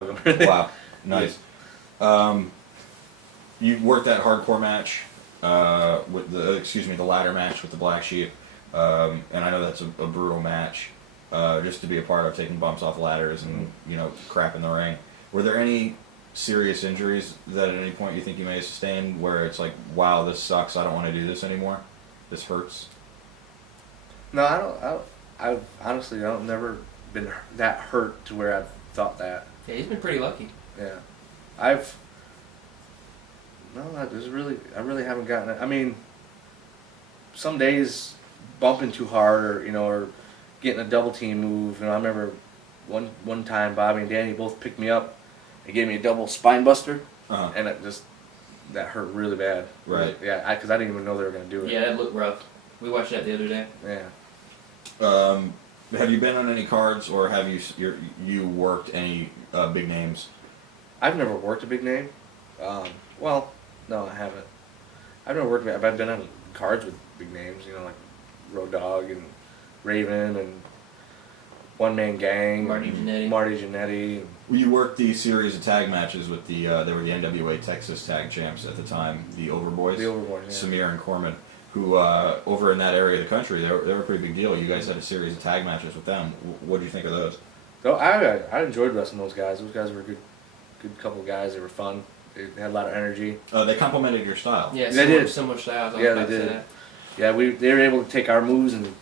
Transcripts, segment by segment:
Wow, nice. Um, you worked that hardcore match with the ladder match with the Black Sheep, and I know that's a brutal match. Just to be a part of taking bumps off ladders and crap in the ring. Were there any serious injuries that at any point you think you may have sustained where it's like, wow, this sucks. I don't want to do this anymore. This hurts. No, I don't. I've honestly, I've never been that hurt to where I've thought that. Yeah, he's been pretty lucky. Yeah, I've. No, I really haven't gotten it. I mean, some days bumping too hard, or getting a double team move. I remember one time Bobby and Danny both picked me up and gave me a double spine buster, and that hurt really bad. Right. Yeah, because I didn't even know they were gonna do it. Yeah, that looked rough. We watched that the other day. Yeah. Have you been on any cards, or have you worked any big names? I've never worked a big name. Well, no, I haven't. I've never worked. I've been on cards with big names, like Road Dogg and Raven and One Man Gang, Marty Jannetty. Marty Jannetty. You worked the series of tag matches with they were the NWA Texas Tag Champs at the time, the Overboys. The Overboys, yeah. Samir and Corman, who over in that area of the country, they were a pretty big deal. You guys had a series of tag matches with them. What do you think of those? So I enjoyed wrestling those guys. Those guys were a good couple of guys. They were fun. They had a lot of energy. They complemented your style. Yeah, they did. Similar styles. Yeah, they did. Yeah, they were able to take our moves and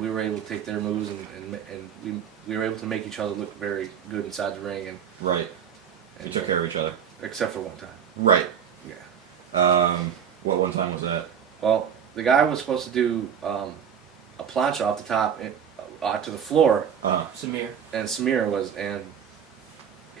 we were able to take their moves and we were able to make each other look very good inside the ring Right. You took care of each other. Except for one time. Right. Yeah. What one time was that? Well, the guy was supposed to do a plancha off the top to the floor. Samir. And Samir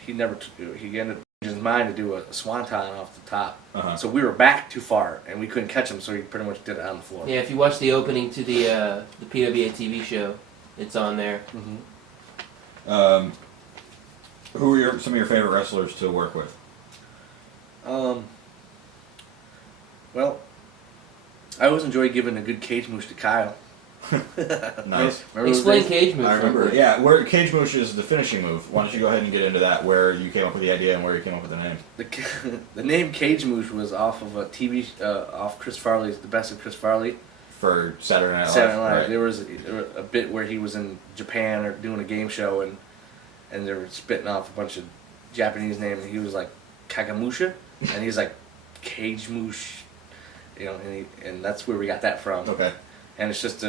he ended up changing his mind to do a swanton off the top. So we were back too far and we couldn't catch him, so he pretty much did it on the floor. Yeah, if you watch the opening to the PWA TV show, it's on there. Mm-hmm. Who are some of your favorite wrestlers to work with? Well, I always enjoy giving a good cage moosh to Kyle. Nice. Explain cage moves. I remember. Yeah, where cage moosh is the finishing move. Why don't you go ahead and get into that? Where you came up with the idea and where you came up with the name? The name Cage Moosh was off of a TV off Chris Farley's The Best of Chris Farley. For Saturday Night Live. Saturday Night Live. Right. There was a bit where he was in Japan or doing a game show and they were spitting off a bunch of Japanese names and he was like Kagamusha and he's like Cage Moosh, and that's where we got that from. Okay. And it's just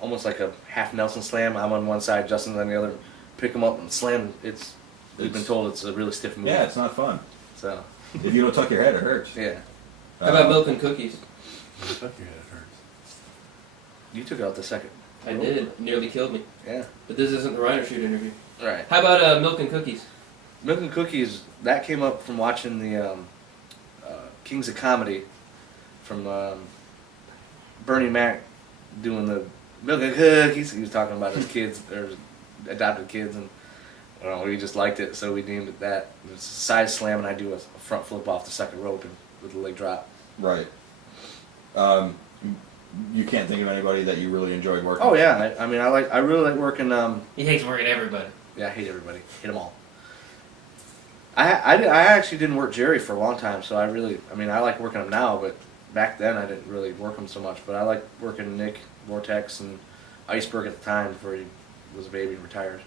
almost like a half Nelson slam. I'm on one side, Justin's on the other. Pick him up and slam. We've been told it's a really stiff move. Yeah, it's not fun. So. If you don't tuck your head, it hurts. Yeah. How about milk and cookies? Tuck your head, it hurts. You took it out the second. I did. It nearly killed me. Yeah. But this isn't the Reiner Shoot interview. Right. How about milk and cookies? Milk and Cookies, that came up from watching the Kings of Comedy from Bernie Mac doing the Milk and Cookies. He was talking about his kids, or his adopted kids, and we just liked it, so we named it that. It's a side slam, and I do a front flip off the second rope with a leg drop. Right. You can't think of anybody that you really enjoyed working Oh with? yeah, I really like working. He hates working everybody. Yeah, I hate everybody. Hit them all. I actually didn't work Jerry for a long time, so I like working him now, but back then I didn't really work him so much. But I like working Nick, Vortex, and Iceberg at the time before he was a baby and retired.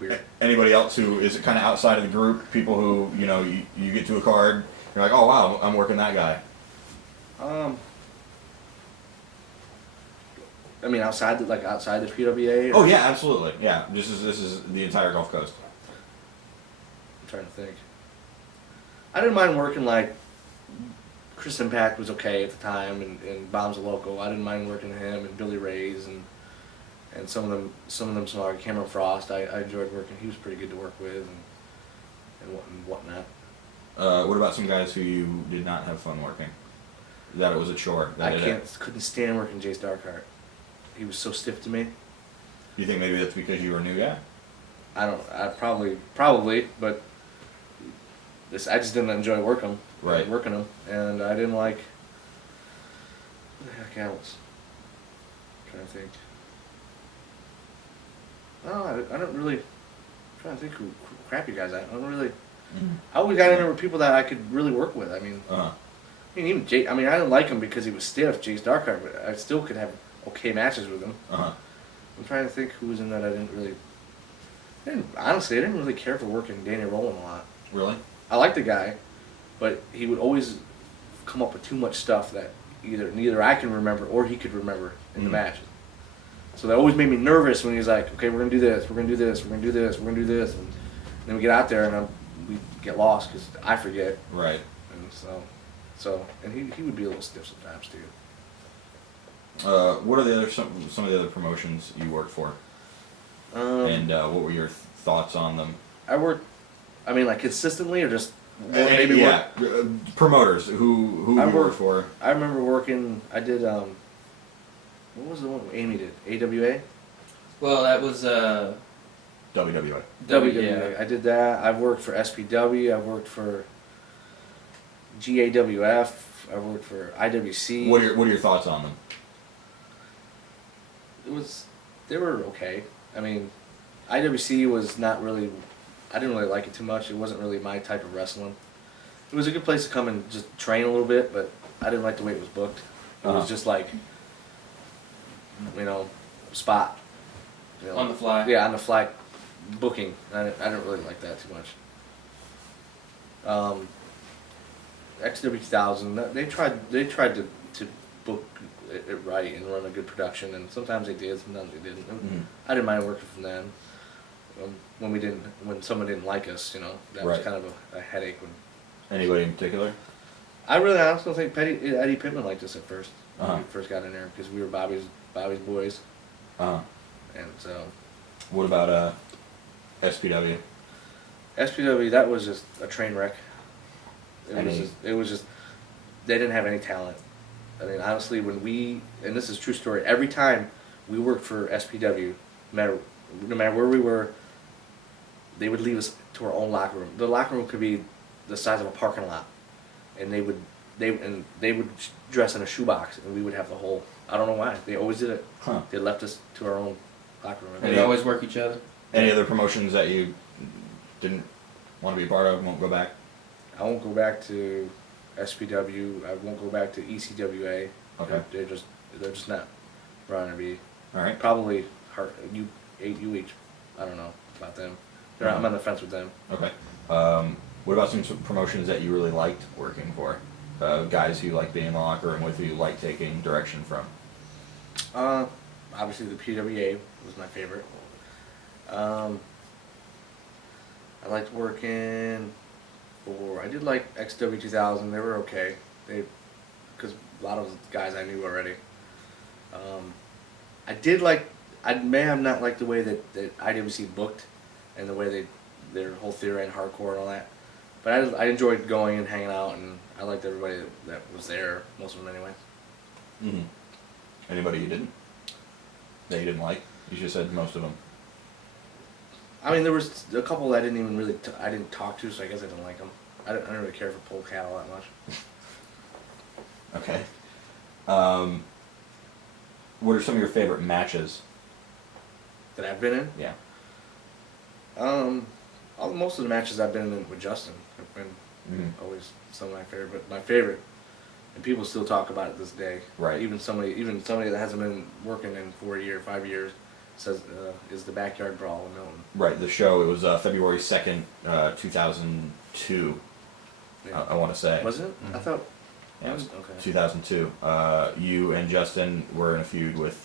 Weird. Anybody else who is kind of outside of the group? People who, you get to a card, you're like, oh wow, I'm working that guy. Outside the PWA? Oh yeah, absolutely. Yeah, this is the entire Gulf Coast. I'm trying to think. I didn't mind working like Chris Impact was okay at the time, and Bombs a Loco. I didn't mind working him and Billy Ray's and some of them smaller. Cameron Frost. I enjoyed working. He was pretty good to work with and whatnot. What about some guys who you did not have fun working? That it was a chore. Couldn't stand working Jace Darkheart. He was so stiff to me. You think maybe that's because you were a new guy? I probably, but I just didn't enjoy working him, and I didn't like. What the heck else? I'm trying to think. No, I don't really. trying to think who crappy guys. I don't really. Mhm. I always got in there with people that I could really work with. I mean, Uh-huh. even Jake. I mean, I didn't like him because he was stiff, Jace Darkheart, but I still could have okay matches with him. Uh-huh. I'm trying to think who was in that I didn't really. Honestly, I didn't really care for working Danny Rowland a lot. Really? I liked the guy, but he would always come up with too much stuff that neither I can remember or he could remember in the Mhm. matches. So that always made me nervous when he was like, "Okay, we're gonna do this, we're gonna do this, we're gonna do this, we're gonna do this," and then we get out there and we get lost because I forget, Right. and and he would be a little stiff sometimes too. What are the other some of the other promotions you worked for, and what were your thoughts on them? I worked, I mean, like consistently or just And, yeah, promoters who I you worked worked- for. I remember working. I did. What was the one Amy did? AWA. Well, that was WWE. WWA. I did that. I've worked for SPW. I've worked for GAWF. I've worked for IWC. What are your thoughts on them? They were okay. I mean, IWC was not really. I didn't really like it too much. It wasn't really my type of wrestling. It was a good place to come and just train a little bit, but I didn't like the way it was booked. It Uh-huh. was just like, spot. on the fly. Yeah, on the fly booking. I didn't really like that too much. XW2000, they tried to book it right and run a good production, and sometimes they did, sometimes they didn't. Mhm. I didn't mind working for them. When someone didn't like us, that was Right. kind of a headache. When Anybody in particular? I really honestly don't think Eddie Pittman liked us at first when Uh-huh. we first got in there because we were Bobby's boys, and so. What about SPW? SPW, that was just a train wreck. It was just they didn't have any talent. I mean, honestly, and this is a true story, every time we worked for SPW, no matter where we were, they would leave us to our own locker room. The locker room could be the size of a parking lot, and they would dress in a shoebox, and we would have the whole. I don't know why they always did it. Huh. They left us to our own locker room. And they always work each other. Any other promotions that you didn't want to be a part of? Won't go back? I won't go back to SPW. I won't go back to ECWA. Okay. They're just not running to be. All right. Probably UH. I don't know about them. I'm on the fence with them. Okay. What about some promotions that you really liked working for? Guys who you like being in the locker room with, who you like taking direction from? Obviously the PWA was my favorite. I liked working for. I did like XW2000. They were okay. Because a lot of the guys I knew already. I may have not liked the way that IWC booked, and the way their whole theory and hardcore and all that. But I enjoyed going and hanging out, and I liked everybody that was there. Most of them, anyway. Mm-hmm. Anybody you didn't? That you didn't like? You just said most of them. I mean, there was a couple I didn't even really I didn't talk to, so I guess I didn't like them. I didn't really care for pole cattle that much. Okay. What are some of your favorite matches? That I've been in. Yeah. Most of the matches I've been in with Justin have been Mhm. always some of my favorite. But my favorite, and people still talk about it this day. Right. Even somebody that hasn't been working in 5 years, says is the Backyard Brawl in Milton. Right. The show. It was February 2nd, 2002. Yeah. I want to say. Was it? I thought. Yeah, it was Okay. 2002. You and Justin were in a feud with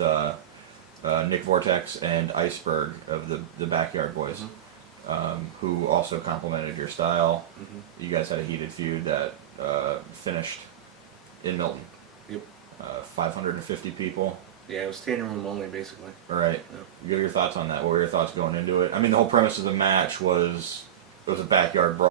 Nick Vortex and Iceberg of the Backyard Boys, who also complimented your style. Mm-hmm. You guys had a heated feud that finished in Milton. Yep. 550 people. Yeah, it was standing room only, basically. All right. Yeah. Give your thoughts on that. What were your thoughts going into it? I mean, the whole premise of the match was it was a backyard brawl.